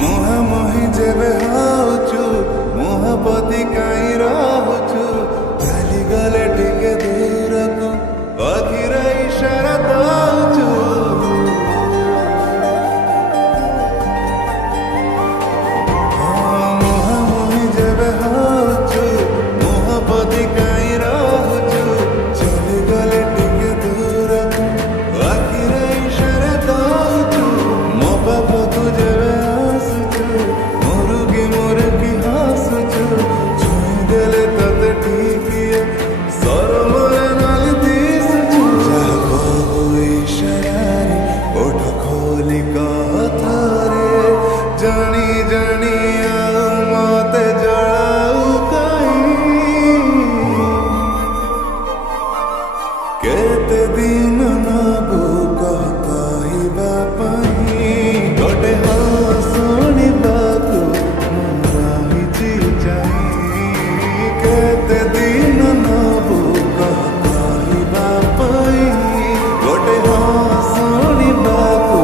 मुहांमुही जेबे होचु मुहापति काई रहुचु चली गले टिके दूरकु आखिर इशारा दउचु मुहांमुही जेबे होचु मुहापति काई रहुचु चली गले टिके दूरकु आखिर इशारा दउचु मो पाखकु जेबे जानी जानी आऊ मते जड़ाऊ कहीं केते दिन नबू कहबा पाई गोटे शुणिबाकू रही जाई केते दिन नबू कहबा पाई गोटे शुणिबाकू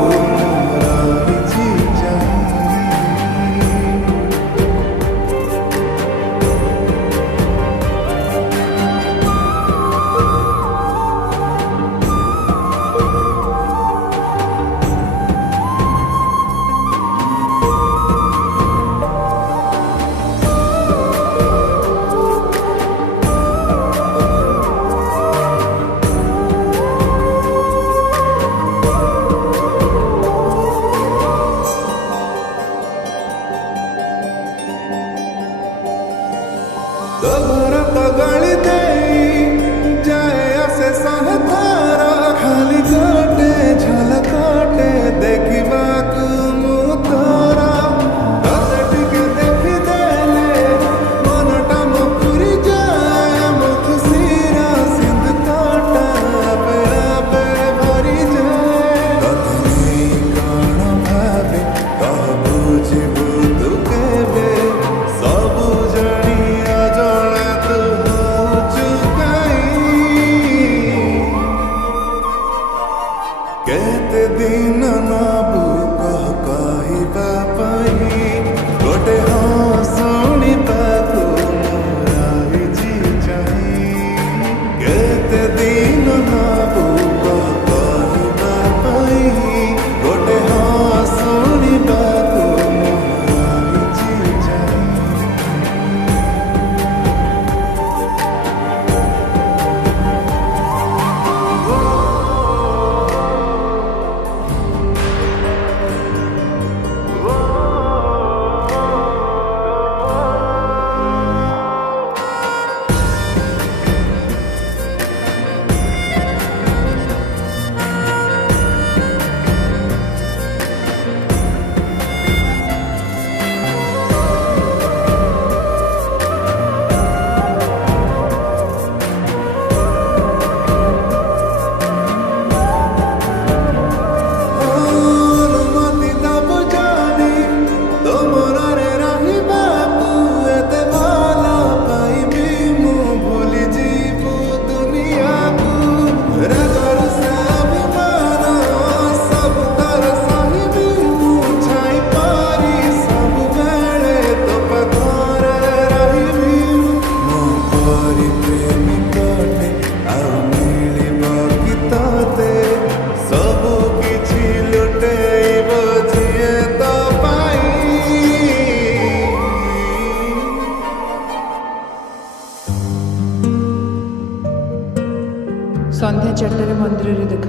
घर तो गली दे जाए आसे सहतारा खाली काटे झलकाटे देखा तोरा तते टिके देखी देले मनटा मो पूरी जाए मो खुशीरा सिंध काटा पे भरी जाए तते कण भावे कह बुझिबू तू केबे सबू जानी केते दिन नबू कहबा पाई गोटे शुणिबाकू रही जाई केते दिन नबू कहबा पाई गोटे शुणिबाकू रही जाई संध्या 4 मंदिर देखा